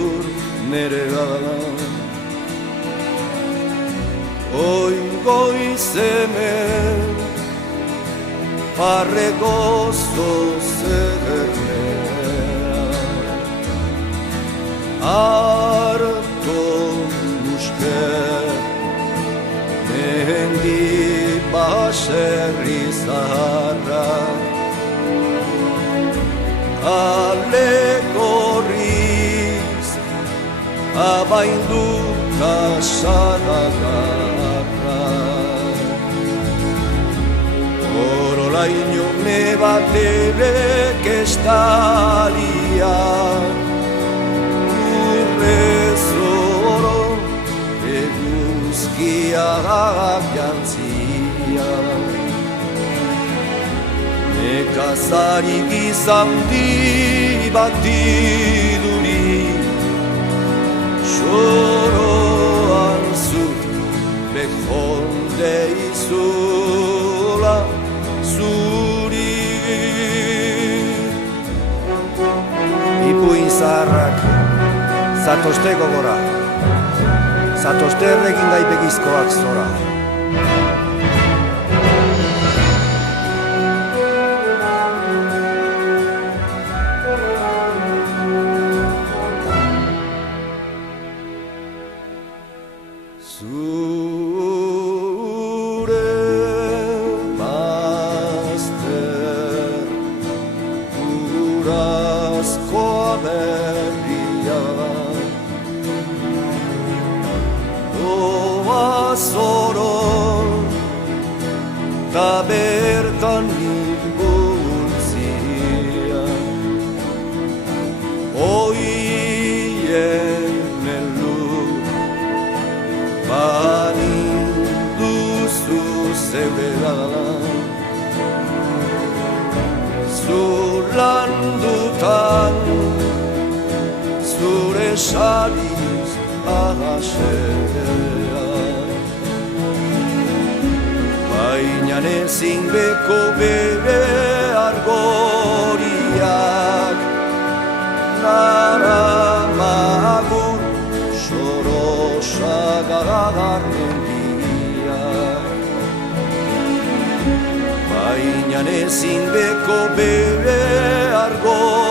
beldur nerea. Oi goiz hemen parre gozo zerrea, harto muske mehendi baserri zaharra, alegorriz abainduta saragarra. Orolaino me baterek estalia, urrez oro eguzkiak jantzia. Nekazari gizandi bati duri, soroan zut bejonde izula zuri. Ipuin zaharrak zatozte gogora, zatozte erregin gai begizkoak zora. Zure bazter urazkoa berria, doa zoro ta bertan nibultzia. Oien elur baninduzu zeudela, zur landutan zure sariz ahasea. Baina ezin beko bere argoriak naramagun sorosagarren biak. Baina ezin beko bere argoriak